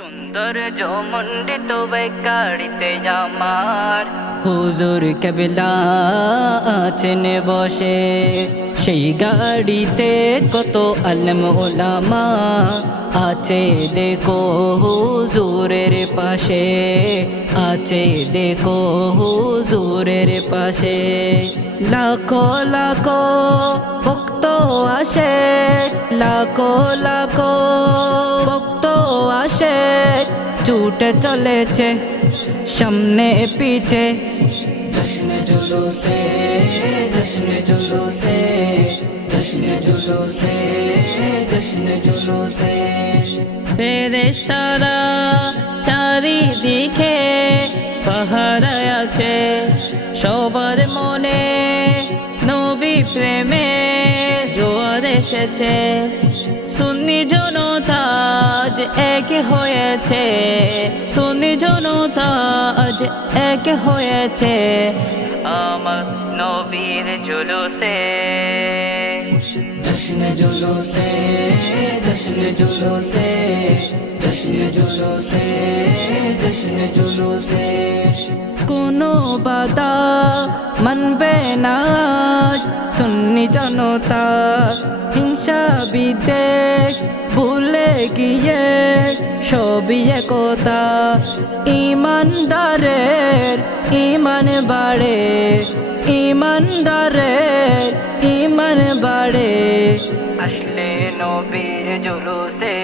সুন্দর জমণ্ডিত গাড়িতে আমার হুজুর কেবলা আছেন বসে, সেই গাড়িতে কত আলেম ওলামা আছে দেখো হুজুরের পাশে, আছে দেখো হুজুরের পাশে। লাখো লাখো ভক্ত আসে, লাখো লাখো ভক্ত আসে, ছুটে চলেছে সামনে পিছে। জশ্ন জুলুসে, জশ্ন জুলুসে, জশ্ন জুলুসে, জশ্ন জুলুসে। ফেরেশতারা চারিদিকে পাহারায় আছে, সবার মনে নবী প্রেমে জোয়ার এসেছে। সুন্নি জনতা আজ এক হয়েছে, সুন্নি জনতা আজ এক হয়েছে আমার নবীর জুলুসে। জশ্ন জুলুসে, জশ্ন জুলুসে, জশ্ন জুলুসে, জশ্ন জুলুসে। কোনো বাধা মানবে না সুন্নি জনতা, হিংসা বিদ্বেষ ভুলে গিয়ে সবই একতা। ইমানদারের ইমান বাড়ে, ইমানদারের ইমান বাড়ে আসলে নবীর জুলুসে।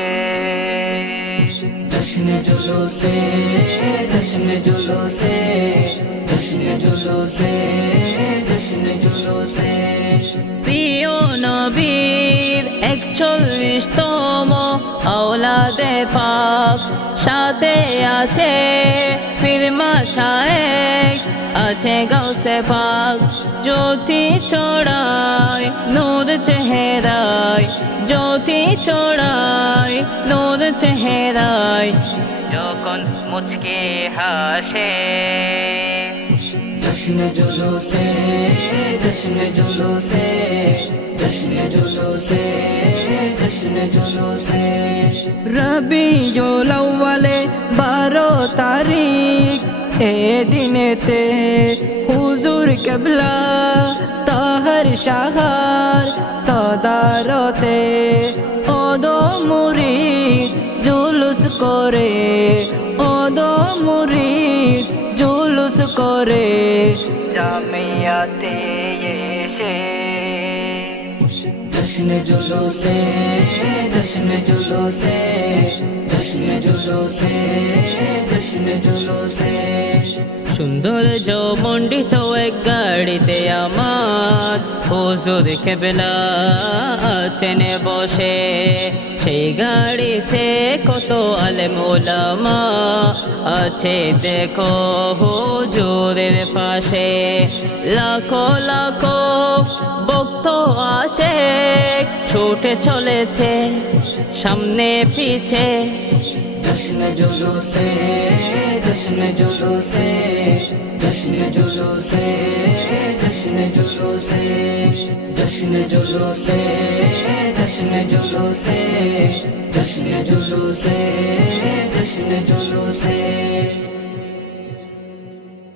জশ্ন জুলুসে, জশ্ন জুলুসে, জশ্ন জুলুসে, জশ্ন জুলুসে। প্রিয় নবীর ৪১তম আওলাদে পাক, সাথে আছে পীর মাশায়েখ, আছে গাউসে পাক। জ্যোতি ছড়ায় নূর চেহারায়, জ্যোতি ছড়ায় নূর চেহারায় যখন মুচকি হাসে। জশ্ন জুলুসে, জশ্ন জুলুসে, জশ্ন জুলুসে, জশ্ন জুলুসে। রবিউল আউয়ালে ১২ তারিখ এ দিনেতে হুজুর কেবলা তাহার শাহার সদারতে ওদো মুরিদ জুলুস করে, ওদো মুরিদ জুলুস করে জামিয়াতে এসে। জশ্ন জুলুসে, জশ্ন জুলুসে, জশ্ন জুলুসে, জশ্ন জুলুসে। সুন্দর জমণ্ডিত এক গাড়িতে আমার হুজুর কেবলা আছেন বসে, সেই গাড়িতে কত আলেম ওলামা আছে দেখো হুজুরের পাশে। লাখো লাখো ভক্ত আসে, ছুটে চলেছে সামনে পিছে। জশ্ন জুলুসে, জশ্ন জুলুসে, জশ্ন জুলুসে, জশ্ন জুলুসে, জশ্ন জুলুসে, জশ্ন জুলুসে, জশ্ন জুলুসে, জশ্ন জুলুসে।